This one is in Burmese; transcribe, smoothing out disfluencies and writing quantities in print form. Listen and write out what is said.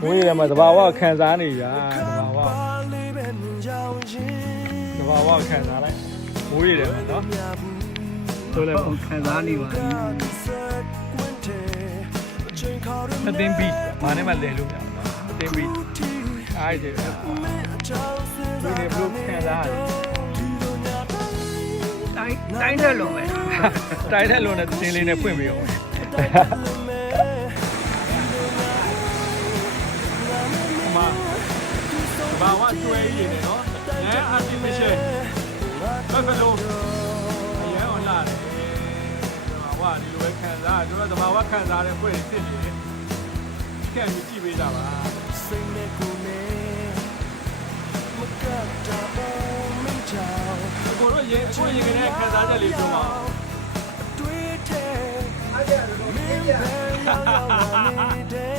မိုးရေထဲမှာသဘာဝခံစားနေကြသဘာဝခံစားလိုက်မိုးရေထဲမှာနော်ဆိုလည်းခံစားနေပါအတင်းဘီဘာနဲ့မှလဲလို့မရဘူးအတင်းဘီအားကြီးတယ်ဒီနေ့ဘလို့ခံစားရတယ်တိုင်းတဲ့လုံးပဲတိုင်းတဲ့လုံးနဲ့တင်းလေးနဲ့ဖွင့်ပြီးအောင်ဘာဝကျွဲရည်နေနော်အဲ artificial ဘယ်လိုရဲအောင်လာတယ်ဘာဝဒီလိုပဲခံစားတို့တော့ဘာဝခံစားတဲ့ဖွင့်စစ်နေတယ်ကြည့်ကြည့်ပေးကြပါစိတ်နဲ့ကိုယ်နဲ့မကတ်တာပေါ်မင်းချောင်းကိုတို့ရေကိုရေကနေခံစားချက်လေးပြောပါတွေ့တယ်